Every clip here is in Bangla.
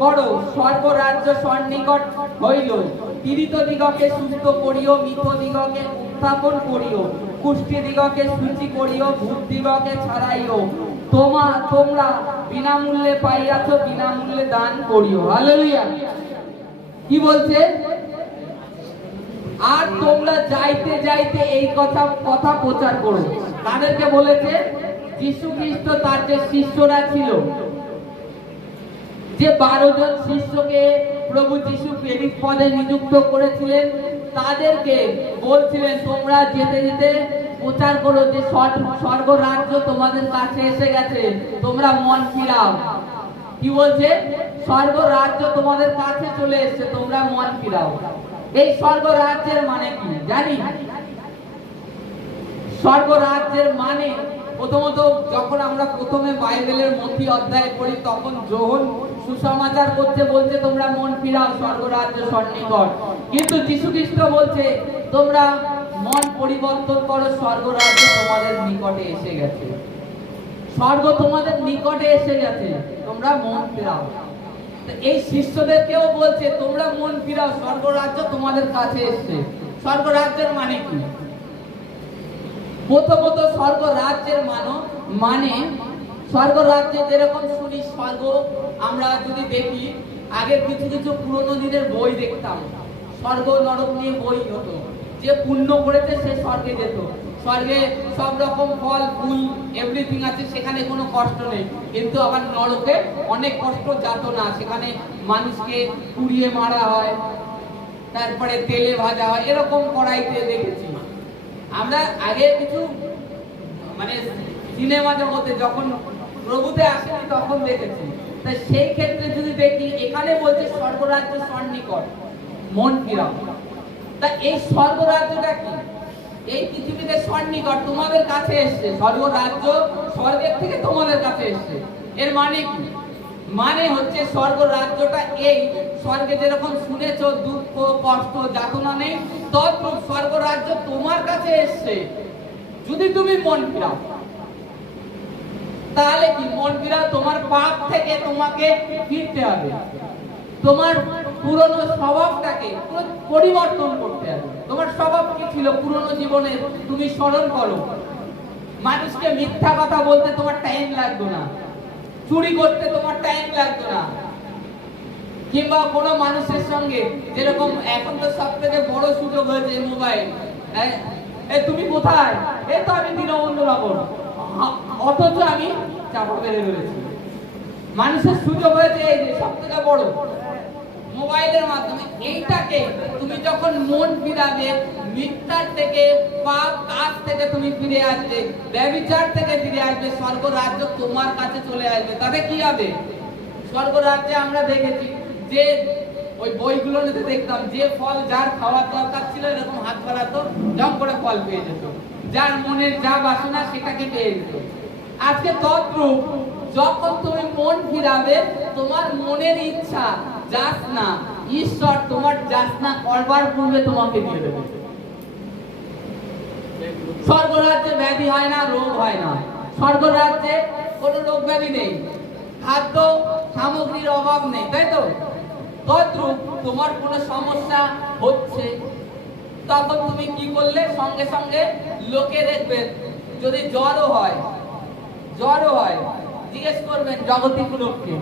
করো, স্বর্গ রাজ্য সন্নিকট হইল। পীড়িত দিগকে সুস্থ করিও, মৃত দিগকে উত্থাপন করিও, কুষ্ঠী দিগকে সূচি করিও, ভূত দিগকে ছাড়াইও। তোমরা বিনামূল্যে পাইয়াছ, বিনামূল্যে দান করিও। হালেলুয়া। কি বলছে? আর তোমরা যাইতে যাইতে এই কথা প্রচার করো। তাদেরকে বলেছে? যীশু খ্রিস্ট তার যে শিষ্যরা ছিল, যে 12 জন শিষ্যকে প্রভু যীশু প্রেরিত পদে নিযুক্ত করেছিলেন, তাদেরকে বলছিলেন তোমরা যেতে যেতে প্রচার করো যে স্বর্গ রাজ্য তোমাদের কাছে এসে গেছে, তোমরা মন ফিরাও। কি বলছে? স্বর্গ রাজ্য তোমাদের কাছে চলে এসেছে, তোমরা মন ফিরাও। এই স্বর্গ রাজ্যের মানে কি জানি? স্বর্গ রাজ্যের মানে প্রথমত যখন আমরা প্রথমে বাইবেলের মধ্যে অধ্যায় পড়ি, তখন যোহন সুসমাচার করতে বলছে তোমরা মন ফিরাও, স্বর্গ রাজ্য সন্নিকট। কিন্তু যীশু খ্রিস্ট বলছে তোমরা মন পরিবর্তন করো, স্বর্গ রাজ্য তোমাদের নিকটে এসে গেছে। স্বর্গ তোমাদের নিকটে এসে গেছে, তোমরা মন ফিরাও। এই শিষ্যদেরকেও বলছে তোমরা মন ফিরাও, স্বর্গ রাজ্য তোমাদের কাছে এসেছে। স্বর্গ রাজ্যের মানে কি? প্রথমত স্বর্গ রাজ্যের মানে স্বর্গ রাজ্যে যেরকম শুনি স্বর্গ, আমরা যদি দেখি আগের কিছু কিছু পুরোনো দিনের বই দেখতাম, স্বর্গ নরক নিয়ে বই হতো। যে পুণ্য করেছে সে স্বর্গে যেত, স্বর্গে সব রকম ফল ফুল এভরিথিং আছে, সেখানে কোনো কষ্ট নেই। কিন্তু আবার নরকে অনেক কষ্ট, যাতনা, সেখানে মানুষকে পুড়িয়ে মারা হয়, তারপরে তেলে ভাজা হয়, এরকম কড়াইতে দেখেছি আমরা। আগে কিছু মানে সিনেমা জগতে যখন প্রভুতে আসেনি তখন দেখেছি। তাই সেই ক্ষেত্রে যদি দেখি, এখানে বলছে স্বর্গরাজ্য সন্নিকট, মন ফিরাও। তা এই স্বর্গরাজ্যটা কি? এই পৃথিবীতে সন্নিকট তোমাদের কাছে এসছে, স্বর্গরাজ্য স্বর্গের থেকে তোমাদের কাছে এসছে। এর মানে কি? মানে হচ্ছে স্বর্গ রাজ্যটা এই স্বর্গে যেরকম শুনেছো দুঃখ কষ্ট যাতনা নেই, তদ্রূপ স্বর্গ রাজ্য তোমার কাছে এসছে যদি তুমি মন ফিরাও। তাহলে কি? মন ফিরাও, তোমার পাপ থেকে তোমাকে ফিরতে হবে, তোমার পুরনো স্বভাবটাকে পরিবর্তন করতে হবে। তোমার স্বভাব কি ছিল পুরনো জীবনে তুমি স্মরণ করো। মানুষকে মিথ্যা কথা বলতে তোমার টাইম লাগতো না, চুরি করতে তোমার টাইম লাগতো না, কিংবা কোনো মানুষের সঙ্গে যেরকম এখন তো সব থেকে বড় সুযোগ হয়েছে মোবাইল। তুমি কোথায়? এই তো আমি দীনবন্ধু নগর, অথচ আমি চাপা মেরে রয়েছি। মানুষের সুযোগ হয়েছে এই যে সব থেকে বড় মোবাইলের মাধ্যমে। এইটাকে তুমি যখন মন ফিরাবে, মিথ্যার থেকে পাপ কাজ থেকে তুমি ফিরে আসবে, ব্যভিচার থেকে ফিরে আসবে, স্বর্গ রাজ্য তোমার কাছে চলে আসবে। তাতে কি হবে? স্বর্গ রাজ্যে আমরা দেখেছি যে ওই বইগুলোতে দেখতাম যে ফল যার খাওয়ার দরকার ছিল এরকম হাত বাড়াতো, জম করে ফল পেয়ে যেত, যার মনের যা বাসনা সেটাকে পেয়ে যেত। আজকে তদ্রূপ যখন তুমি মন ফিরাবে, তোমার মনের ইচ্ছা যাচনা ঈশ্বর তোমার যাচনা করবার পূর্বে তোমাকে দিয়ে দেবে। স্বর্গরাজ্যে ব্যাধি হয় না, রোগ হয় না, স্বর্গরাজ্যে কোনো রোগ ব্যাধি নেই, খাদ্য সামগ্রীর অভাব নেই, তাই তো? তদ্রূপ তোমার কোনো সমস্যা হচ্ছে, তখন তুমি কি করলে? সঙ্গে সঙ্গে লোকে দেখবে, যদি জ্বরও হয় জিজ্ঞেস করবেন জগতিক লোককে,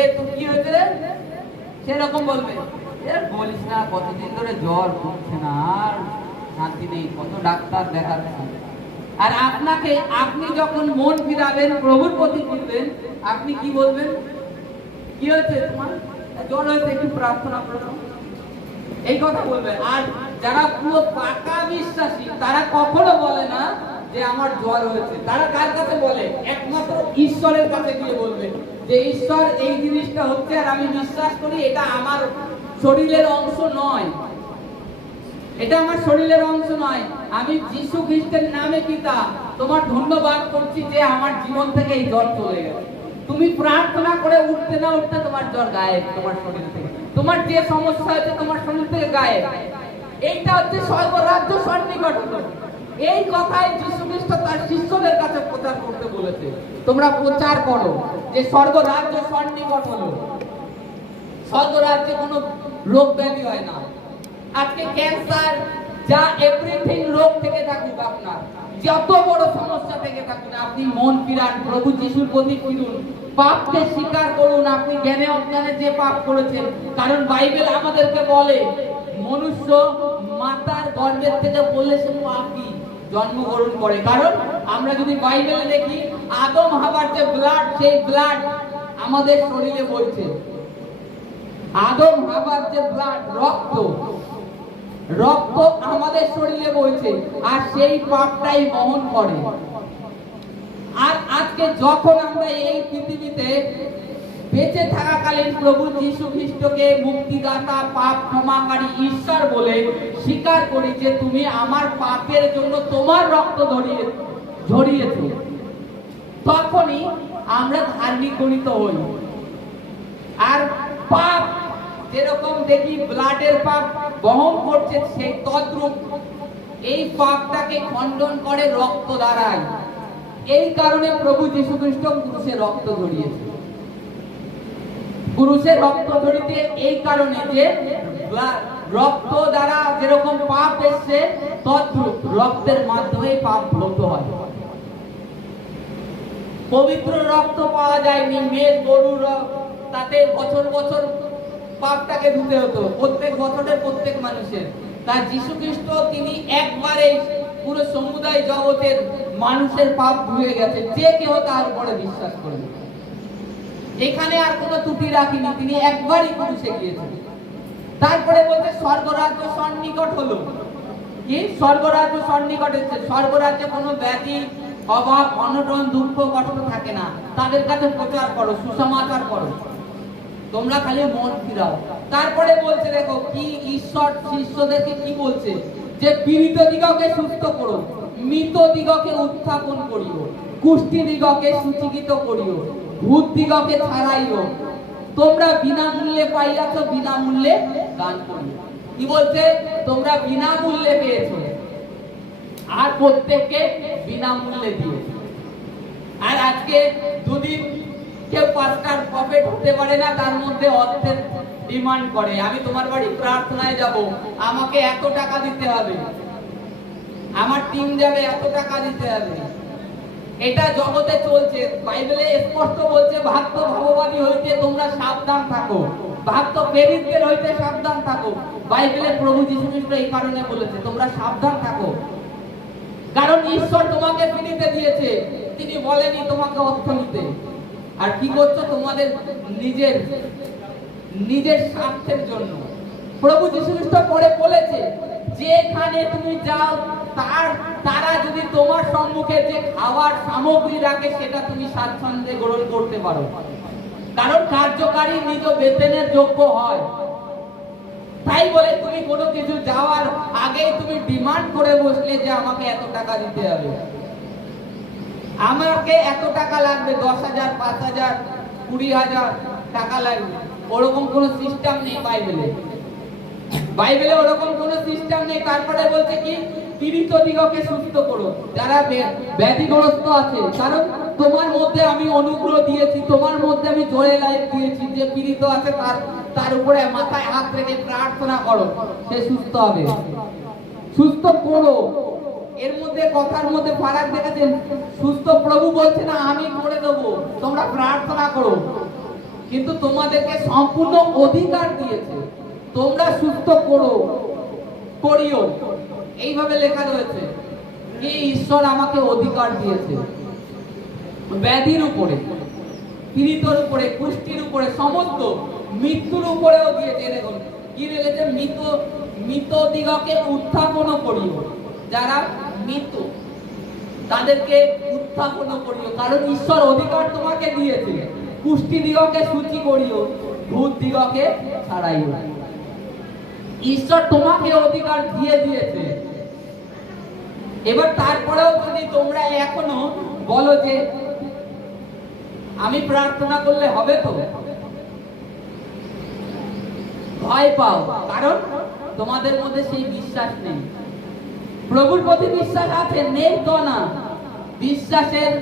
এ তুমি কি হয়েছে রে? সেরকম বলবে, বলিস না, কতদিন ধরে জ্বর কমছে না, আর শান্তি নেই, কত ডাক্তার দেখাচ্ছি। আর আপনি যখন মন ফিরাবেন, প্রভুর প্রতি ফিরবেন, আপনি কি বলবেন? কি হয়েছে তোমার? জ্বর হয়েছে, একটু প্রার্থনা করো, এই কথা বলবেন। আর যারা পুরো পাকা বিশ্বাসী, তারা কখনো বলে না যে আমার জ্বর হয়েছে। তারা কার কাছে বলে? একমাত্র ঈশ্বরের কাছে গিয়ে বলবে যে ঈশ্বর এই জিনিসটা হচ্ছে, আর আমি বিশ্বাস করি এটা আমার শরীরের অংশ নয়, এটা আমার শরীরের অংশ নয়। আমি যীশু খ্রিস্টের নামে পিতা তোমার ধন্যবাদ করছি যে আমার জীবন থেকে এই জ্বর চলে গেছে। তুমি প্রার্থনা করে উঠতে না উঠতে তোমার জ্বর গায়েব, তোমার শরীর থেকে, তোমার যে সমস্যা হয়েছে তোমার শরীর থেকে গায়েব। এইটা হচ্ছে স্বর্গ রাজ্য সন্নিকট। এই কথাই যীশু খ্রিস্ট খ্রিস্ট তার শিষ্যদের কাছে প্রচার করতে বলেছে, তোমরা প্রচার করো যে স্বর্গ রাজ্য সন্নিকট হলো। স্বর্গ রাজ্যে কোনো রোগ ব্যাধি হয় না। আজকে ক্যান্সার যা এভরিথিং রোগ থেকে থাকুক, আপনার যত বড় সমস্যা থেকে থাকুন, আপনি মন ফিরান, প্রভু যিশুর প্রতি ফিরুন, পাপকে স্বীকার করুন। আপনি জ্ঞানে অজ্ঞানে যে পাপ করেছেন, কারণ বাইবেল আমাদেরকে বলে মনুষ্য মাতার গর্ভের থেকে বললে সে পাপী জন্মগ্রহণ করে। কারণ আমরা যদি বাইবেলে দেখি, আদম হাওয়ার যে ব্লাড, সেই ব্লাড আমাদের শরীরে বইছে। আদম হাওয়ার যে ব্লাড, রক্ত, রক্ত আমাদের শরীরে বইছে, আর সেই পাপটাই বহন করে। আর আজকে যখন আমরা এই পৃথিবীতে বেঁচে থাকাকালীন প্রভু যীশু খ্রিস্টকে মুক্তিদাতা, পাপ ক্ষমাকারী ঈশ্বর বলে স্বীকার করি যে তুমি আমার পাপের জন্য তোমার রক্ত ঝরিয়েছো, তখনই আমরা ধার্মিক গণিত হই। আর পাপ যেরকম দেখি ব্লাডের পাপ বহন করছে, সেই তদ্রূপ এই পাপটাকে খণ্ডন করে রক্ত দ্বারাই। এই কারণে প্রভু যীশু খ্রিস্ট ক্রুশে রক্ত ঝরিয়েছে। ক্রুশে রক্ত ঝরিতে এই কারণে যে রক্ত দ্বারা যেরকম পাপ এসছে, তদ্রূপ রক্তের মাধ্যমে পাপ ধৌত হয়। পবিত্র রক্ত পাওয়া যায়নি, মেষ গরুর, তাতে বছর বছর পাপটাকে ধুতে হতো, প্রত্যেক বছরের প্রত্যেক মানুষের। তার যীশু খ্রিস্ট তিনি একবারে পুরো সমুদায় জগতের মানুষের পাপ ধুয়ে গেছে, যে কেউ তার উপরে বিশ্বাস করবে। এখানে আর কোনো ত্রুটি রাখিনি, তিনি একবারই ক্রুশে গিয়েছেন। তারপরে বলছে স্বর্গরাজ্য সন্নিকট হলো। কি স্বর্গরাজ্য সন্নিকট হচ্ছে? স্বর্গরাজ্যে কোনো ব্যাধি, অভাব, অনটন, দুঃখ, কষ্ট থাকে না। তাদের কাছে প্রচার করো, সুসমাচার করো, তোমরা খালি মন ফিরাও। তারপরে বলছে, দেখো কি ঈশ্বর শিষ্যদেরকে কি বলছে, যে পীড়িত দিগকে সুস্থ করো, মৃত দিগকে উত্থাপন করিও, কুষ্ঠী দিগকে সুচিকিত করিও, ভূত দিগকে ছাড়াইও, তোমরা বিনামূল্যে পাইয়াছ, বিনামূল্যে দান করিও। কি বলছে? তোমরা বিনামূল্যে পেয়েছো, আর প্রত্যেককে বিনামূল্যে দিও। আর আজকে দুদিন কেউ পাঁচটার প্রফেট হতে পারে না, তার মধ্যে অর্থের ডিমান্ড করে। আমি তোমার বাড়ি প্রার্থনায় যাব, আমাকে এত টাকা দিতে হবে, আমার টিম যাবে, এত টাকা দিতে হবে। এটা জগতে চলছে। বাইবেলে স্পষ্ট বলছে, ভক্ত ভাববাদী হইতে তোমরা সাবধান থাকো, ভক্ত প্রেরিতদের হইতে সাবধান থাকো। বাইবেলে প্রভু যীশু খ্রিস্ট এই কারণে বলেছে তোমরা সাবধান থাকো, কারণ ঈশ্বর তোমাকে ফিরিতে দিয়েছে, তিনি বলেনি তোমাকে অর্থ নিতে। আর কি করছো? তোমাদের নিজের স্বার্থের জন্য। প্রভু যীশু খ্রিস্ট পরে বলেছে, যেখানে তুমি যাও তারা যদি তোমার সম্মুখে যে খাওয়ার সামগ্রী রাখে, সেটা তুমি স্বাচ্ছন্দ্যে গ্রহণ করতে পারো, কারণ কার্যকারী নিজ বেতনের যোগ্য হয়। তাই বলে তুমি কোনো কিছু যাওয়ার আগে তুমি ডিমান্ড করে বসলে যে আমাকে এত টাকা দিতে হবে, আমাকে এত টাকা লাগবে, 10,000, 5,000, 20,000 টাকা লাগবে, ওরকম কোন সিস্টেম নেই বাইবেলে। বাইবেলে ওরকম কোন সিস্টেম নেই। তারপরে বলছে কি, পীড়িত দিগকে সুস্থ করো, যারা ব্যাধিগ্রস্ত আছে, কারণ তোমার মধ্যে আমি অনুগ্রহ দিয়েছি, তোমার মধ্যে আমি জোরে লাইফ দিয়েছি। যে পীড়িত আছে তার উপরে মাথায় হাত রেখে প্রার্থনা করো, সে সুস্থ হবে। সুস্থ করো, এর মধ্যে কথার মধ্যে ফারাক দেখেছেন। সুস্থ প্রভু বলছে না আমি করে দেবো, তোমরা প্রার্থনা করো, কিন্তু তোমাদেরকে সম্পূর্ণ অধিকার দিয়েছে, তোমরা সুস্থ করো, করিও। এইভাবে লেখা রয়েছে যে ঈশ্বর আমাকে অধিকার দিয়েছে ব্যাধির উপরে, পীড়িতর উপরে, কুষ্ঠির উপরে, সমস্ত মৃত্যুর উপরেও দিয়েছে। দেখুন কি লিখেছে, মৃত দিগকে উত্থাপন করিও, যারা মৃত তাদেরকে উত্থাপন করিও, কারণ ঈশ্বর অধিকার তোমাকে দিয়েছে। কুষ্ঠী দিগকে সূচি করিও, ভূত দিগকে ছাড়াইও। ঈশ্বর তোমাকে অধিকার দিয়ে দিয়েছে। এবার তারপরেও যদি তোমরা এখনো বলো যে আমি প্রার্থনা করলে হবে, তো ভয় পাও, কারণ তোমাদের মধ্যে সেই বিশ্বাস নেই। প্রভুর প্রতি বিশ্বাস আছে, নেই তো না, বিশ্বাসের,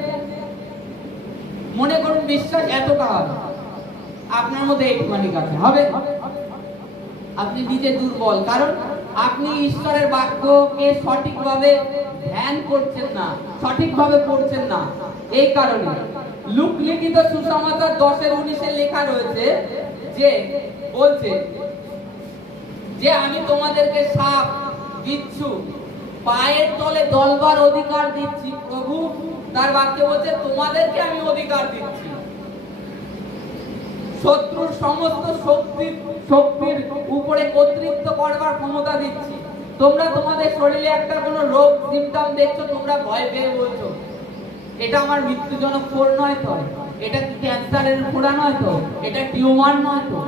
মনে করুন বিশ্বাস এতটা হবে, আপনার মধ্যে একটুখানি কাছে হবে, আপনি নিজে দুর্বল, কারণ আপনি ঈশ্বরের বাক্যকে সঠিকভাবে ধ্যান করছেন না, সঠিকভাবে পড়ছেন না। এই কারণে লুক লিখিত সুসমাচার 10:19 লেখা রয়েছে যে বলছে যে আমি তোমাদেরকে সাপ, বিচ্ছু, পায়ের তলে দলবার অধিকার দিচ্ছি। প্রভু তার বাক্যে বলছে তোমাদেরকে আমি অধিকার দিচ্ছি, শত্রুর সমস্ত শক্তির উপরে কর্তৃত্ব করবার ক্ষমতা দিচ্ছি। তোমরা তোমাদের শরীরে একটা কোনো রোগ সিমটম দেখছো, তোমরা ভয় পেয়ে বলছো এটা আমার মৃত্যুজনক ফোড় নয় তো, এটা কি ক্যান্সারের ফোড়া নয় তো, এটা টিউমার নয় তো।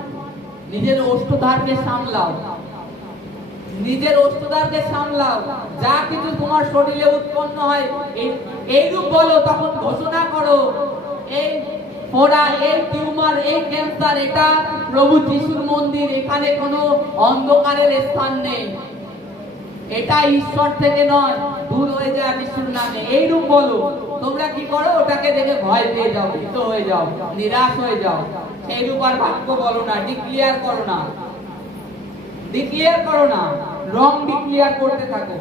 নিজের ওষ্ঠধারকে সামলাও, নিজের ওষ্ঠধারকে সামলাও। যা কিছু তোমার শরীরে উৎপন্ন হয় এইরূপ বলো, তখন ঘোষণা করো এই ফোড়া, এই টিউমার, এই ক্যান্সার এটা প্রভু যিশুর মন্দির, এখানে কোনো অন্ধকারের স্থান নেই, এটা ঈশ্বর থেকে নয়, দূর হয়ে যায় যিশুর নামে। এইরূপ বলো। তোমরা কি করো? ওটাকে দেখে ভয় পেয়ে যাও, ভীত হয়ে যাও, নিরাশ হয়ে যাও। সেইরূপ আর বাক্য বলো না, ডিক্লিয়ার করো না, ডিক্লিয়ার করো না, রং ডিক্লিয়ার করতে থাকো।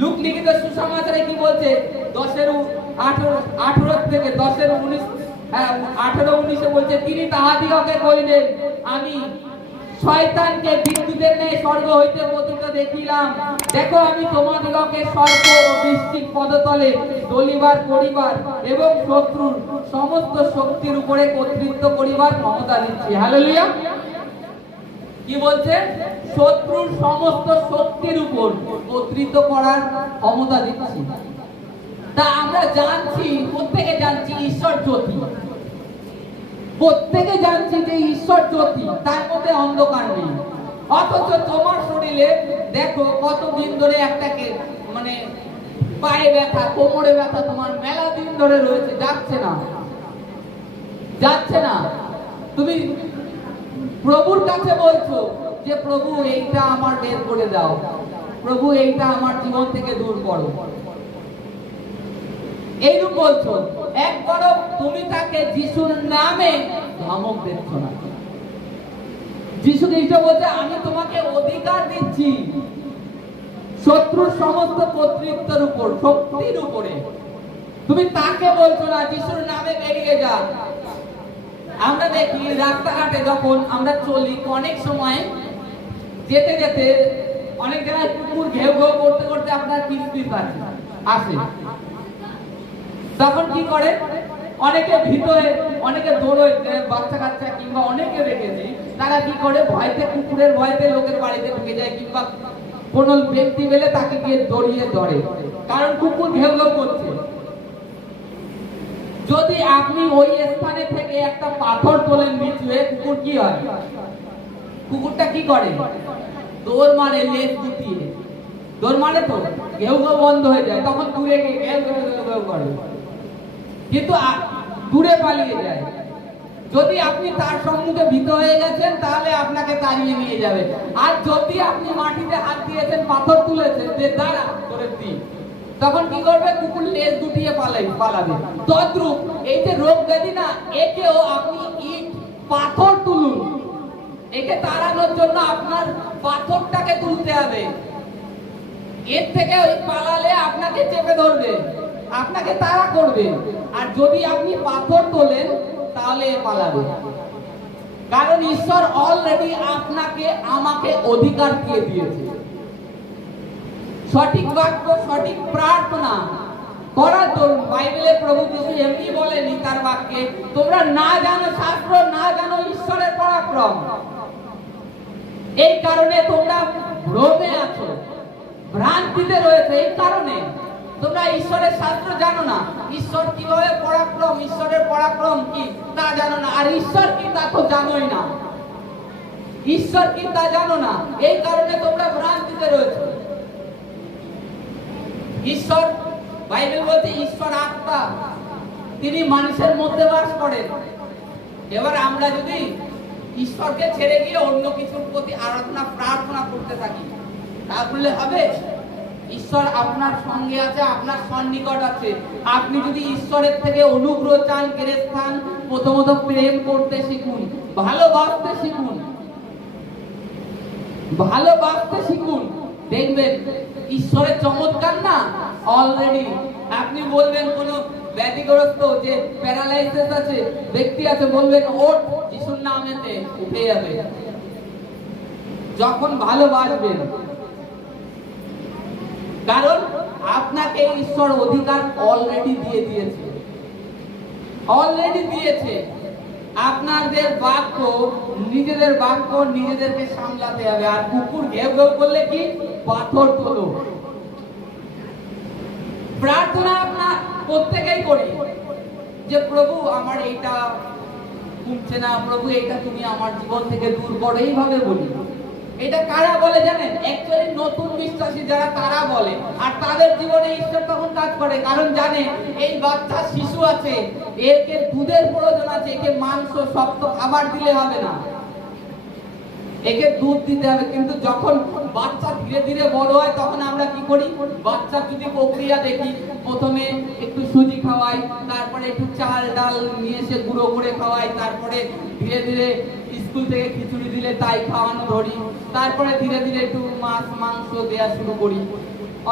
লুক লিখিত সুসমাচারে কি বলছে? 10:18 থেকে 10:19, 18:19 বলছে তিনি তাহাদিগকে কইলেন আমি শয়তানকে বিদ্যুতের ন্যায় স্বর্গ হইতে পতিত দেখিলাম। দেখো আমি তোমাদিগকে সর্প ও বৃষ্টির পদতলে দলিবার করিবার এবং শত্রুর সমস্ত শক্তির উপরে কর্তৃত্ব করিবার ক্ষমতা দিচ্ছি। হালেলুয়া। কি বলছে? শত্রুর সমস্ত শক্তির উপর কর্তৃত্ব করার ক্ষমতা দিচ্ছি। তা আমরা জানছি, প্রত্যেকে জানছি ঈশ্বর জ্যোতি, প্রত্যেকে জানছি যে ঈশ্বর জ্যোতি, তার মধ্যে অন্ধকার নেই। অথচ তোমার শরীরে দেখো কতদিন ধরে একটাকে মানে পায়ে ব্যথা, কোমরে ব্যথা তোমার মেলা দিন ধরে রয়েছে, যাচ্ছে না, যাচ্ছে না। তুমি প্রভুর কাছে বলছো যে প্রভু এইটা আমার বের করে দাও, প্রভু এইটা আমার জীবন থেকে দূর করো, এইরূপ বলছো। একবারও তুমি তাকে যিশুর নামে ধমক দিচ্ছ না। যিশু খ্রিস্ট বলছে আমি তোমাকে অধিকার দিচ্ছি শত্রুর সমস্ত কর্তৃত্বের উপর, শক্তির উপরে। তুমি তাকে বলছো না, যিশুর নামে বেরিয়ে যা। আমরা দেখি রাস্তাঘাটে যখন আমরা চলি, অনেক সময় যেতে যেতে অনেক জায়গায় কুকুর ঘেউ ঘেউ করতে করতে আপনার পিছ আসে, তখন কি করে? অনেকে ভিতরে, অনেকে দৌড়ে, বাচ্চা কাচ্চা কিংবা অনেকে রেখেছি, তারা কি করে? ভয়তে, কুকুরের ভয়তে লোকের বাড়িতে ঢুকে যায়, কিংবা কোন ব্যক্তি পেলে তাকে গিয়ে দড়িয়ে ধরে, কারণ কুকুর ঘেউ ঘেউ করছে। যদি আপনি ওই স্থানে থেকে একটা পাথর তোলেন নিচু হয়ে, কুকুর কি হয়? কুকুরটা কি করে? দৌড় মারে, লেজ গুটিয়ে দৌড় মারে, তো ঘেউ ঘেউ বন্ধ হয়ে যায়, তখন দূরে গিয়ে ঘেউ ঘেউ ঘেউ করে, কিন্তু দূরে পালিয়ে যায়। যদি আপনি তার সম্মুখে ভীত হয়ে গেছেন, তাহলে আপনাকে তাড়িয়ে নিয়ে যাবে। আর যদি আপনি মাটিতে হাত দিয়েছেন, পাথর তুলেছেন, যে দাঁড়া করে দিন, তখন কি করবে? কুকুর লেজ গুটিয়ে পালাবে। তদ্রূপ এই যে রোগ ব্যাধি না, একেও আপনি ইট, পাথর তুলুন, একে তাড়ানোর জন্য আপনার পাথরটাকে তুলতে হবে। এর থেকে ওই পালালে আপনাকে চেপে ধরবে, আপনাকে তাড়া করবে। আর যদি আপনি পাথর তোলেন, তাহলে পালাবে। কারণ ঈশ্বর অলরেডি আপনাকে, আমাকে অধিকার দিয়ে দিয়েছে সঠিক বাক্য, সঠিক প্রার্থনা করার জন্য। বাইবেলে প্রভু যিশু এমনি বলেনি তার বাক্যে, তোমরা না জানো শাস্ত্র, না জানো ঈশ্বরের পরাক্রম। এই কারণে তোমরা ভ্রমে আছো, ভ্রান্তিতে রয়েছে। এই কারণে তোমরা ঈশ্বরের শাস্ত্র জানো না, ঈশ্বর কিভাবে পরাক্রম, ঈশ্বরের পরাক্রম কি তা জানো না। আর ঈশ্বর কি তা তো জানোই না, ঈশ্বর কি তা জানো না। এই কারণে তোমরা ভ্রান্তিতে রয়েছে। ঈশ্বর, বাইবেল বলছে ঈশ্বর আত্মা, তিনি মানুষের মধ্যে বাস করেন। এবার আমরা যদি ঈশ্বরকে ছেড়ে গিয়ে অন্য কিছুর প্রতি আরাধনা, প্রার্থনা করতে থাকি, তাহলে হবে? ঈশ্বর আপনার সঙ্গে আছে, আপনার সন্নিকট আছে। আপনি যদি ঈশ্বরের থেকে অনুগ্রহ চান, গ্রেস চান, প্রথমত প্রেম করতে শিখুন, ভালোবাসতে শিখুন, ভালোবাসতে শিখুন। দেখবেন ঈশ্বরের চমৎকার না। অলরেডি আপনি বলবেন কোন ব্যাধিগ্রস্ত যে প্যারালাইসিস আছে ব্যক্তি আছে, বলবেন ওঠ, যিশুর নামেতে উঠে যাবে। যখন ভালোবাসবেন, কারণ আপনাকে ঈশ্বর অধিকার অলরেডি দিয়ে দিয়েছে, অলরেডি দিয়েছে। আপনাদের বাক্য, নিজেদের বাক্য নিজেদেরকে সামলাতে হবে। আর কুকুর ঘেউ ঘেউ করলে কি পাথর তোলো। প্রার্থনা আপনার প্রত্যেকেই করি যে প্রভু আমার এইটা কমছে না, প্রভু এইটা তুমি আমার জীবন থেকে দূর করো, এইভাবে বলি। এটা কারা বলে জানেন? অ্যাকচুয়ালি নতুন বিশ্বাসী যারা, তারা বলে। আর তাদের জীবনে ঈশ্বর তখন কাজ করে, কারণ জানে এই বাচ্চা শিশু আছে, একে দুধের প্রয়োজন আছে, একে মাংস শক্ত খাবার দিলে হবে না, একে দুধ দিতে হবে। কিন্তু যখন বাচ্চা ধীরে ধীরে বড় হয়, তখন আমরা কি করি? বাচ্চা যদি প্রক্রিয়া দেখি, প্রথমে একটু সুজি খাওয়াই, তারপরে একটু চাল ডাল নিয়ে এসে গুঁড়ো করে খাওয়াই, তারপরে ধীরে ধীরে স্কুল থেকে খিচুড়ি দিলে তাই খাওয়ানো ধরি, তারপরে ধীরে ধীরে একটু মাছ মাংস দেওয়া শুরু করি,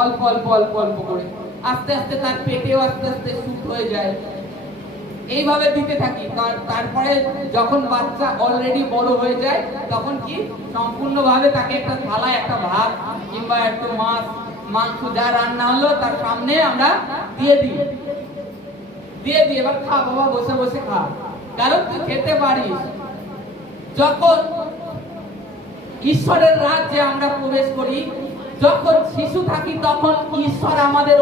অল্প অল্প অল্প অল্প করে। আস্তে আস্তে তার পেটেও আস্তে আস্তে সুখ হয়ে যায়। এইভাবে দিতে থাকি। তারপরে যখন বাচ্চা অলরেডি বড় হয়ে যায়, তখন কি সম্পূর্ণভাবে তাকে একটা থালায় একটা ভাত কিংবা একটু মাছ মাংস যা রান্না হলো তার সামনে আমরা দিয়ে দিই, এবার খা বাবা, বসে বসে খা, কারণ তুই খেতে পারিস। যখন ঈশ্বরের রাজ্যে আমরা প্রবেশ করি, যখন শিশু থাকি, তখন ঈশ্বর আমাদের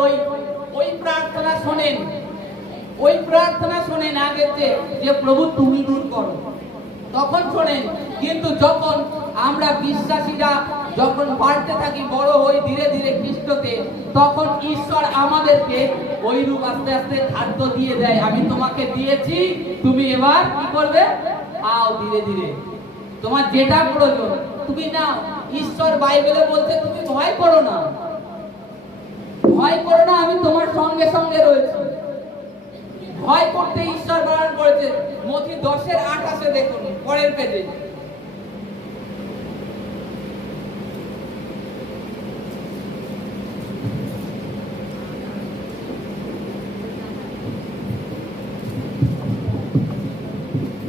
ওই প্রার্থনা শোনেন, ওই প্রার্থনা শোনেন আগে যে প্রভু তুমি দূর করো, তখন শোনেন। কিন্তু যখন আমরা বিশ্বাসীরা যখন বাড়তে থাকি, বড় হই ধীরে ধীরে খ্রিস্টতে, তখন ঈশ্বর আমাদেরকে ওই রূপ আস্তে আস্তে খাদ্য দিয়ে দেয়। আমি তোমাকে দিয়েছি, তুমি এবার কি করবে? খাও ধীরে ধীরে, তোমার যেটা প্রয়োজন তুমি নাও। ঈশ্বর বাইবেলে বলছে তুমি ভয় করো না, ভয় করো না, আমি তোমার সঙ্গে সঙ্গে রয়েছি। ভয় করতে ঈশ্বর বারণ করেছে। মথি 10:28 দেখুন, পরের পেজে।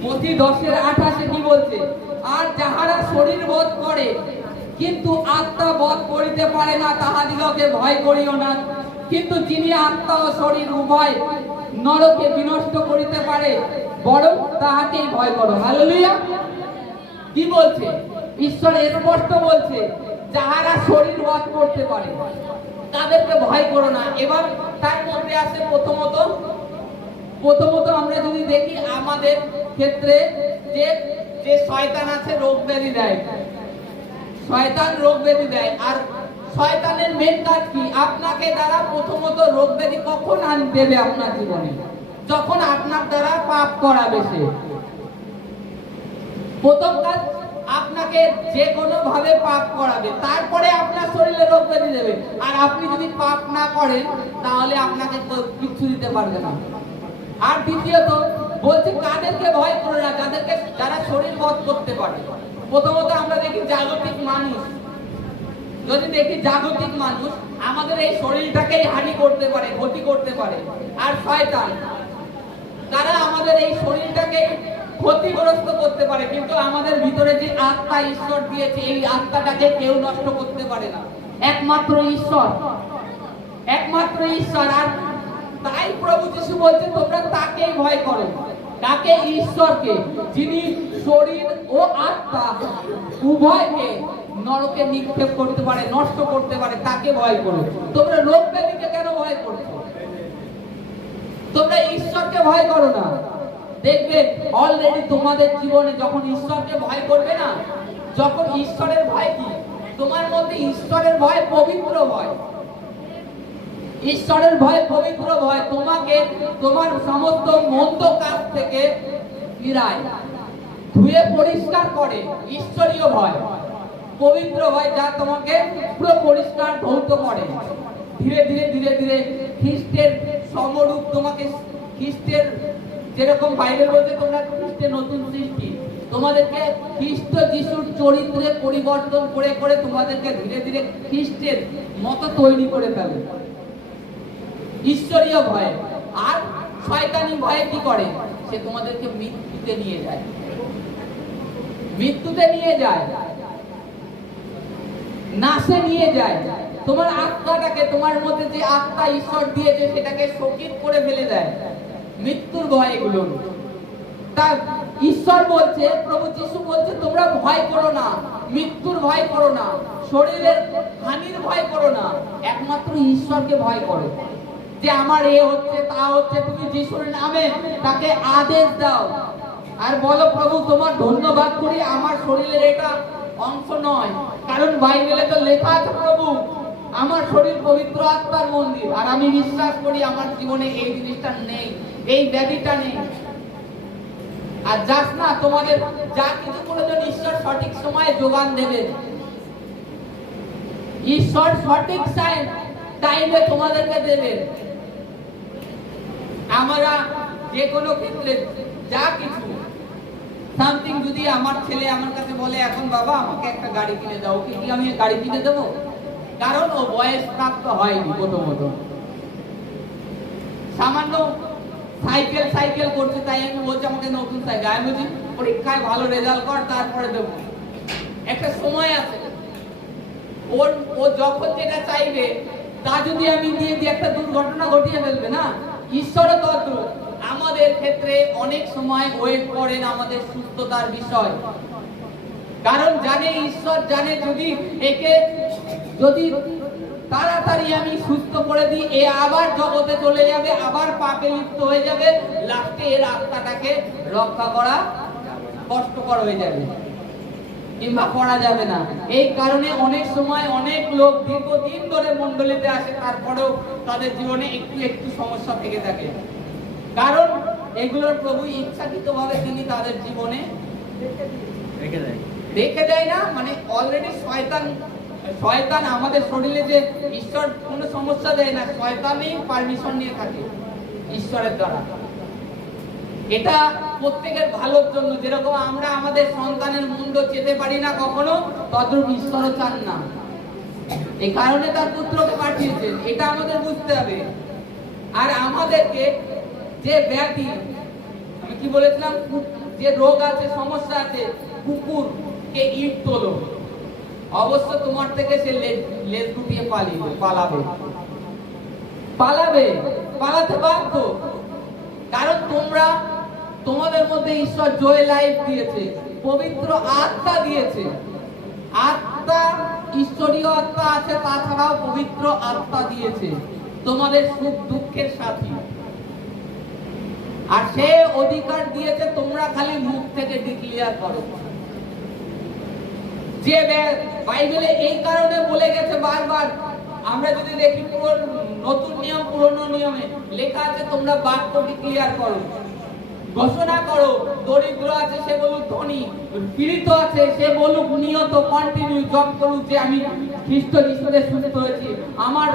মথি 10:28 কি বলছে? আর যাহারা শরীর বধ করে কিন্তু আত্মা বধ করিতে পারে না, তাহাদিগকে ভয় করিও না। কিন্তু যিনি আত্মা ও শরীর উভয় নরকে বিনষ্ট করিতে পারে, বরং তাহাকেই ভয় করো। হালেলুয়া। কি বলছে? ঈশ্বর স্পষ্ট বলছে, যাহারা শরীর বধ করতে পারে তাদেরকে ভয় করো না। এবার তার মধ্যে আছে প্রথমত আমরা যদি দেখি আমাদের ক্ষেত্রে যে শয়তান আছে, রোগ ব্যাধি দেয়, শয়তান রোগ ব্যাধি দেয়। আর শয়তানের মেন কাজ কি? আপনাকে দ্বারা প্রথমত রোগ ব্যাধি কখন দেবে আপনার জীবনে? যখন আপনার দ্বারা পাপ করাবে সে। প্রথম কাজ আপনাকে যে কোনো ভাবে পাপ করাবে, তারপরে আপনার শরীরে রোগ ব্যাধি দেবে। আর আপনি যদি পাপ না করেন, তাহলে আপনাকে কিচ্ছু দিতে পারবে না। আর দ্বিতীয়ত বলছে কাদেরকে ভয় করে না? যারা শরীর বধ করতে পারে। প্রথমত আমরা দেখি জাগতিক মানুষ, যদি দেখি জাগতিক মানুষ আমাদের এই শরীরটাকেই হানি করতে পারে, ক্ষতি করতে পারে। আর শয়তান, তারা আমাদের এই শরীরটাকে ক্ষতিগ্রস্ত করতে পারে, কিন্তু আমাদের ভিতরে যে আত্মা ঈশ্বর দিয়েছে, এই আত্মাটাকে কেউ নষ্ট করতে পারে না, একমাত্র ঈশ্বর, একমাত্র ঈশ্বর। আর তাই প্রভু যিশু বলছে তোমরা তাকেই ভয় করো। তাকে? ঈশ্বরকে, যিনি শরীর ও আত্মা উভয়কে নরকে নিক্ষেপ করতে পারে, নষ্ট করতে পারে, তাকে ভয় করো। তোমরা রোগ ব্যাধিকে কেন ভয় করছো? তোমরা ঈশ্বরকে ভয় করো না। দেখবে অলরেডি তোমাদের জীবনে যখন ঈশ্বরকে ভয় করবে না, যখন ঈশ্বরের ভয় কি? তোমার মধ্যে ঈশ্বরের ভয় পবিত্র ভয়, ঈশ্বরের ভয় পবিত্র ভয় তোমাকে তোমার সমস্ত মন্দ কাজ থেকে ফিরায়, ধুয়ে পরিষ্কার করে। ঈশ্বরীয় ভয়, পবিত্র হয়, যা তোমাকে পুরো পরিষ্কার ধৌত করে। ধীরে ধীরে ধীরে ধীরে খ্রিস্টের সমরূপ তোমাকে, খ্রিস্টের যেরকম বাইবেল বলছে তোমরা খ্রিস্টের নতুন সৃষ্টি, তোমাদেরকে খ্রিস্ট যিশুর চরিত্রে পরিবর্তন করে করে তোমাদেরকে ধীরে ধীরে খ্রিস্টের মতো তৈরি করে ফেলে ঈশ্বরীয় ভয়ে। আর শয়তানি ভয়ে কি করে? সে তোমাদেরকে মৃত্যুতে নিয়ে যায়, মৃত্যুতে নিয়ে যায়, নাশে নিয়ে যায়। তোমার আত্মাটাকে, তোমার মধ্যে যে আত্মা ঈশ্বর দিয়েছে সেটাকে শোকিত করে ফেলে দেয় মৃত্যুর ভয় এগুলো। তা ঈশ্বর বলছে, প্রভু যিশু বলছে তোমরা ভয় করো না, মৃত্যুর ভয় করো না, শরীরের হানির ভয় করো না, একমাত্র ঈশ্বরকে ভয় করো। যে আমার এ হচ্ছে তা হচ্ছে, তুমি যিশুর নামে তাকে আদেশ দাও আর বলো প্রভু তোমার ধন্যবাদ করি, আমার শরীরের এটা অংশ নয়। কারণ বাইবেলে তো লেখা আছে প্রভু আমার শরীর পবিত্র আত্মার মন্দির, আর আমি বিশ্বাস করি আমার জীবনে এই জিনিসটা নেই, এই ব্যাধিটা নেই। আর যাস না, তোমাদের যা কিছু প্রয়োজন ঈশ্বর সঠিক সময়ে যোগান দেবেন, ঈশ্বর সঠিক টাইমে তোমাদেরকে দেবেন। আমরা যে কোনো ক্ষেত্রে যা কিছু সামথিং, যদি আমার ছেলে আমার কাছে বলে এখন বাবা আমাকে একটা গাড়ি কিনে দাও, কি আমি গাড়ি কিনে দেবো? কারণ ও বয়স প্রাপ্ত হয়নি, প্রথমত সামান্য সাইকেল করছে, তাই আমি বলছি আমাকে নতুন সাইকেল। আমি বলছি পরীক্ষায় ভালো রেজাল্ট কর তারপরে দেবো, একটা সময় আছে। ও যখন যেটা চাইবে তা যদি আমি দিয়ে দিই একটা দুর্ঘটনা ঘটিয়ে ফেলবে না। ঈশ্বরও তদ্রূপ আমাদের ক্ষেত্রে অনেক সময় ওয়েট করেন আমাদের সুস্থতার বিষয়, কারণ জানে ঈশ্বর জানে যদি তাড়াতাড়ি আমি সুস্থ করে দিই এ আবার জগতে চলে যাবে, আবার পাপে লিপ্ত হয়ে যাবে, লাস্টে এর আত্মাটাকে রক্ষা করা কষ্টকর হয়ে যাবে কিংবা করা যাবে না। এই কারণে অনেক সময় অনেক লোক দীর্ঘদিন ধরে মণ্ডলীতে আসে, তারপরেও তাদের জীবনে একটু একটু সমস্যা থেকে থাকে, কারণ এগুলোর প্রভু ইচ্ছাকৃতভাবে তিনি তাদের জীবনে রেখে দেয় না। মানে অলরেডি শয়তান আমাদের শরীরে, যে ঈশ্বর কোনো সমস্যা দেয় না, শয়তানই পারমিশন নিয়ে থাকে ঈশ্বরের দ্বারা। এটা প্রত্যেকের ভালোর জন্য। যেরকম আমরা আমাদের সন্তানের মন্দ চেতে পারি না কখনো, তদ্রূপ ঈশ্বরও চান না। এই কারণে তার পুত্রকে পাঠিয়েছেন, এটা আমাদের বুঝতে হবে। আর আমাদেরকে যে ব্যাধি, আমি কি বলেছিলাম, যে রোগ আছে, সমস্যা আছে, কুকুরকে ইট তোলো, অবশ্য তোমার থেকে সে লেজ গুটিয়ে পালাতে বাধ্য। কারণ তোমাদের মধ্যে ঈশ্বর জয় লাইফ দিয়েছে, পবিত্র আত্মা দিয়েছে। আত্মা, ঈশ্বরীয় আত্মা আছে, তাছাড়াও পবিত্র আত্মা দিয়েছে, তোমাদের সুখ দুঃখের সাথী। আর সে অধিকার দিয়েছে, তোমরা খালি মুখ থেকে ডিক্লেয়ার করো। যে বাইবেলে এই কারণে বলে গেছে বারবার, আমরা যদি দেখি নতুন নিয়ম পুরনো নিয়মে লেখা আছে তোমরা বাক্য ডিক্লেয়ার করো, ঘোষণা করো। দরিদ্র আছে সে বলুক ধনী, পীড়িত আছে সে বলুক নিয়ত কন্টিনিউ জব করুক যে আমি খ্রিস্ট যিশুতে সুস্থ হয়েছি, আমার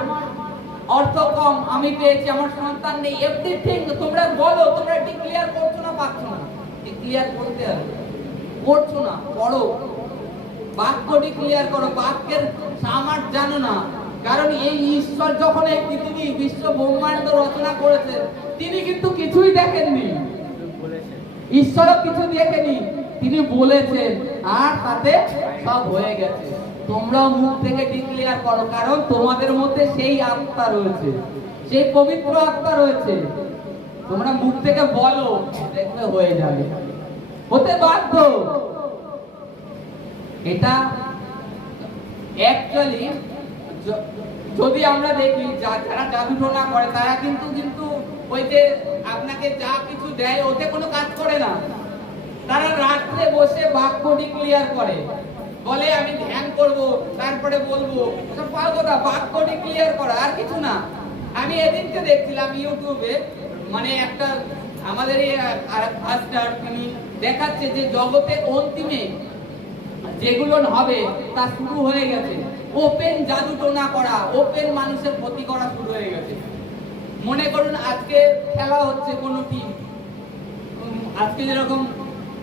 অর্থ কম আমি পেয়েছি, আমার সন্তান নেই, এভরিথিং তোমরা বলো। তোমরা ডিক্লেয়ার করছো না, পাচ্ছ না, ডিক্লেয়ার করতে হবে, করছো না, করো, বাক্য ডিক্লেয়ার করো। বাক্যের সামর্থ্য জানো না, কারণ এই ঈশ্বর যখন এই পৃথিবী বিশ্ব ব্রহ্মাণ্ড রচনা করেছেন, তিনি কিন্তু কিছুই দেখেননি, ঈশ্বরও কিছু দেখেনি, তিনি বলেছেন আর তাতে সব হয়ে গেছে। তোমরাও মুখ থেকে ডিক্লেয়ার করো, কারণ তোমাদের মধ্যে সেই আত্মা রয়েছে, সেই পবিত্র আত্মা রয়েছে। তোমরা মুখ থেকে বলো, দেখবে হয়ে যাবে, হতে বাধ্য। এটা অ্যাকচুয়ালি যদি আমরা দেখি যারা জাদু টোনা করে তারা কিন্তু ওই যে আপনাকে যা কিছু দেয় ওতে কোনো কাজ করে না। তারা রাত্রে বসে বাক্য ডিক্লেয়ার করে, বলে আমি ধ্যান করব, তারপরে বলবো, পাল কথা, বাক্য ডিক্লেয়ার করা আর কিছু না। আমি এদিনকে দেখছিলাম ইউটিউবে, মানে একটা আমাদের এই ফাস্টার তিনি দেখাচ্ছে যে জগতে অন্তিমে যেগুলো হবে তা শুরু হয়ে গেছে। ওপেন জাদু টোনা করা, ওপেন মানুষের ক্ষতি করা শুরু হয়ে গেছে। মনে করুন আজকে খেলা হচ্ছে কোনো টিম, আজকে যেরকম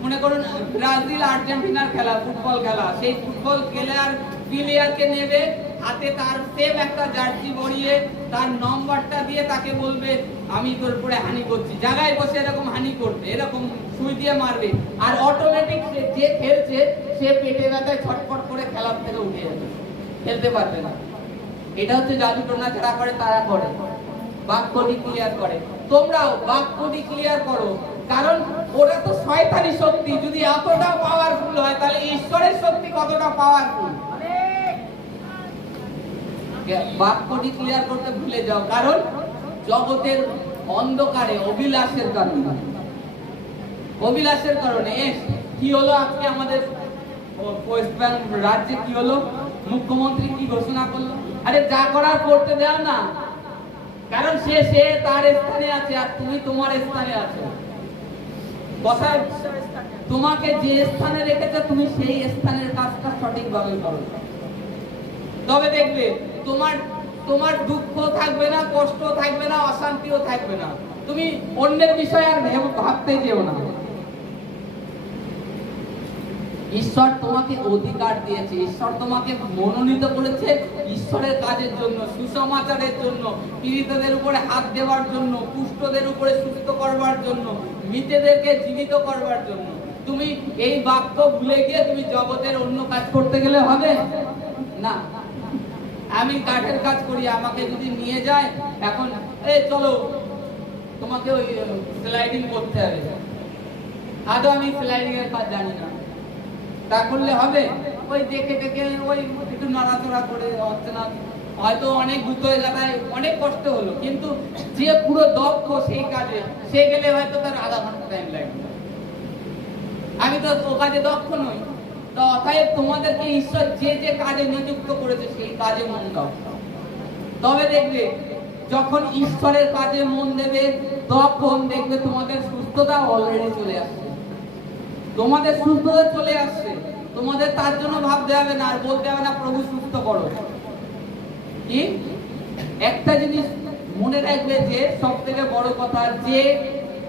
মনে করুন ব্রাজিল আর্জেন্টিনার খেলা, ফুটবল খেলা, সেই ফুটবল খেলার প্লেয়ারকে নেবে, হাতে তার সেম একটা জার্সি পরিয়ে তার নম্বরটা দিয়ে তাকে বলবে আমি তোর উপরে হানি করছি, জায়গায় বসে এরকম হানি করবে, এরকম সুই দিয়ে মারবে, আর অটোমেটিক যে খেলছে সে পেটে ব্যথায় ছটফট করে খেলার থেকে উঠে যাবে, খেলতে পারবে না। এটা হচ্ছে জাদু টোনা যারা করে তারা করে, বাক্য ডিক্লিয়ার করে। তোমরাও বাক্য ডিক্লিয়ার করো, কারণ ওরা তো শয়তানি শক্তি। যদি এতটা পাওয়ারফুল হয় তাহলে ঈশ্বরের শক্তি কতটা পাওয়ারফুল। বাক্য ডিক্লিয়ার করতে ভুলে যাও, কারণ জগতের অন্ধকারে অভিলাষের কারণে কি হলো আজকে আমাদের ওয়েস্ট বেঙ্গল রাজ্যে কি হলো, মুখ্যমন্ত্রী কি ঘোষণা করলো, আরে যা করার করতে দাও না, কারণ সে তার স্থানে আছে আর তুমি তোমার স্থানে আছো। তোমাকে যে স্থানে রেখেছে তুমি সেই স্থানের কাজটা সঠিকভাবে করো, তবে দেখবে তোমার দুঃখ থাকবে না, কষ্ট থাকবে না, অশান্তিও থাকবে না। তুমি অন্যের বিষয়ে আর ভাবতে যেও না। ঈশ্বর তোমাকে অধিকার দিয়েছে, ঈশ্বর তোমাকে মনোনীত করেছে ঈশ্বরের কাজের জন্য, সুসমাচারের জন্য, পীড়িতদের উপরে হাত দেওয়ার জন্য, কুষ্ঠদের উপরে সুস্থ করবার জন্য, মৃতদেরকে জীবিত করবার জন্য। তুমি এই বাক্য ভুলে গিয়ে তুমি জগতের অন্য কাজ করতে গেলে হবে না। আমি কাঠের কাজ করি, আমাকে যদি নিয়ে যায় এখন চলো তোমাকে ওই স্লাইডিং করতে হবে, আদৌ আমি স্লাইডিং এর কাজ জানি না, তা করলে হবে? ওই দেখে ওই একটু নাড়াচড়া করে হচ্ছে না, হয়তো অনেক দ্রুত হয়ে যায়, অনেক কষ্ট হলো, কিন্তু যে পুরো দক্ষ সেই কাজে সে গেলে হয়তো তার আধা ঘন্টা টাইম লাগবে। আমি তো ও কাজে দক্ষ নই। তো অতএব তোমাদেরকে ঈশ্বর যে কাজে নিযুক্ত করেছে সেই কাজে মন দাও, তবে দেখবে যখন ঈশ্বরের কাজে মন দেবে তখন দেখবে তোমাদের সুস্থতা অলরেডি চলে আসছে, তোমাদের সুস্থতা চলে আসছে। তোমাদের তার জন্য ভাবতে হবে না আর বলতে হবে না প্রভু সুস্থ করো। কি একটা জিনিস মনে রাখবে যে সব থেকে বড় কথা, যে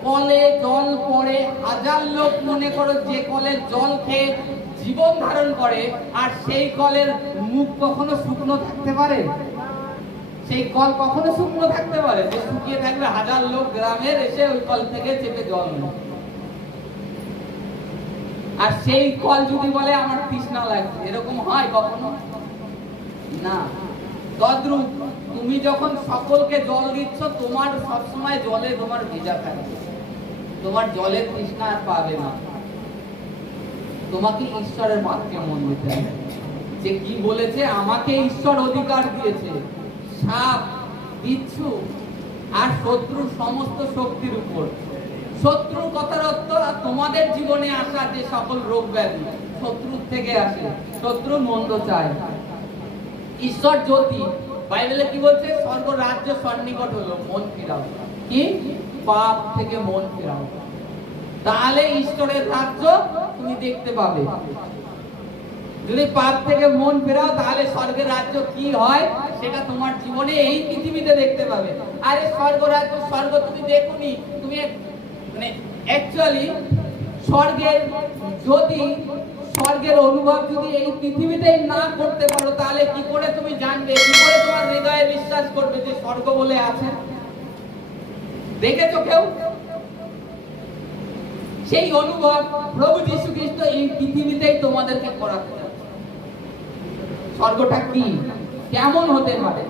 কলে জল পড়ে হাজার লোক মনে করো যে কলের জল খেয়ে জীবন ধারণ করে, আর সেই কলের মুখ কখনো শুকনো থাকতে পারে? সেই কল কখনো শুকনো থাকতে পারে? যে শুকিয়ে থাকলে হাজার লোক গ্রামের এসে ওই কল থেকে চেপে জল নেয়। আর সেই কল যদি বলে আমার তৃষ্ণা লাগছে, এরকম হয় কখনো? না। তদ্রূপ তুমি যখন সকলকে জল দিচ্ছ, তোমার সবসময় জলে তোমার ভেজা থাকবে, তোমার জলের তৃষ্ণা আর পাবে না। তোমাকে ঈশ্বরের বাক্যে মন দিতে হবে, যে কি বলেছে, আমাকে ঈশ্বর অধিকার দিয়েছে সাপ, বিচ্ছু আর শত্রুর সমস্ত শক্তির উপর। শত্রু কথার অর্থ তোমাদের জীবনে আসা যে সকল রোগ ব্যাধি শত্রুর থেকে আসে, শত্রু মন্দ চায়। ঈশ্বর জ্যোতি, বাইবেলে কি বলছে? স্বর্গ রাজ্য সন্নিকট হলো, মন ফিরাও। কি? পাপ থেকে মন ফিরাও, তাহলে ঈশ্বরের রাজ্য তুমি দেখতে পাবে। যদি পাপ থেকে মন ফেরাও তাহলে স্বর্গের রাজ্য কি হয় সেটা তোমার জীবনে এই পৃথিবীতে দেখতে পাবে। আরে স্বর্গ রাজ্য, স্বর্গ তুমি দেখোনি, তুমি মানে অ্যাকচুয়ালি স্বর্গের যদি স্বর্গের অনুভব যদি এই পৃথিবীতেই না করতে পারো তাহলে কি করে তুমি জানবে, কি করে তোমার হৃদয়ে বিশ্বাস করবে যে স্বর্গ বলে আছে? দেখেছো কেউ? সেই অনুভব প্রভু যীশু খ্রিস্ট এই পৃথিবীতেই তোমাদেরকে করাতে চান। স্বর্গটা কি, কেমন হতে পারে,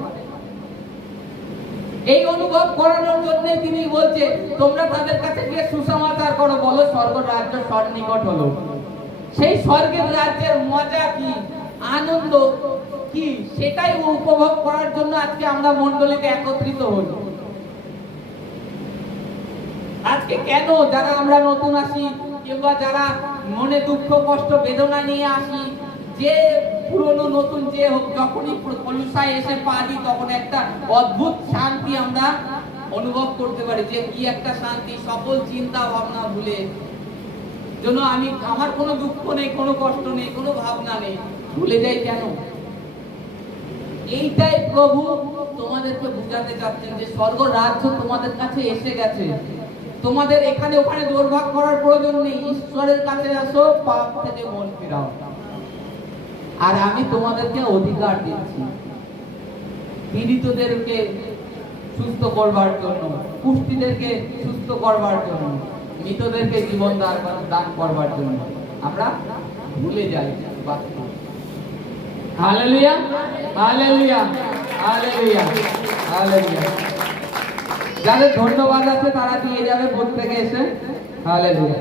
এই অনুভব করানোর জন্য তিনি বলছে তোমরা তাদের কাছে গিয়ে সুসমাচার করো, বলো স্বর্গ রাজ্য সন্নিকট হলো। সেই স্বর্গের রাজ্যের মজা কি, আনন্দ কি, সেটাই উপভোগ করার জন্য আজকে আমরা মণ্ডলীতে একত্রিত হই। আজকে কেন যারা আমরা নতুন আসি কিংবা যারা মনে দুঃখ কষ্ট বেদনা নিয়ে আসি, যে পুরনো নতুন যে হোক, যখনই কলুসায় এসে পা দিই তখন একটা অদ্ভুত শান্তি আমরা অনুভব করতে পারি, যে কি একটা শান্তি, সকল চিন্তা ভাবনা ভুলে জন্য আমি আমার কোনো দুঃখ নেই, কোনো কষ্ট নেই, কোনো ভাবনা নেই, ভুলে যাই কেন? এইটাই প্রভু তোমাদেরকে বুঝাতে চাচ্ছেন যে স্বর্গ রাজ্য তোমাদের কাছে এসে গেছে। তোমাদের এখানে ওখানে দৌড়ভাগ করার প্রয়োজন নেই। ঈশ্বরের কাছে আসো, পাপ থেকে মন ফিরাও, আর আমি তোমাদেরকে অধিকার দিচ্ছি পীড়িতদেরকে সুস্থ করবার জন্য, কুষ্ঠীদেরকে সুস্থ করবার জন্য, মৃতদেরকে জীবন দান করবার জন্য। আমরা ভুলে যাই। Hallelujah, hallelujah, hallelujah, hallelujah. যাদের ধন্যবাদ আছে তারা দিয়ে যাবে বোধ থেকে এসে। হালেলুয়া।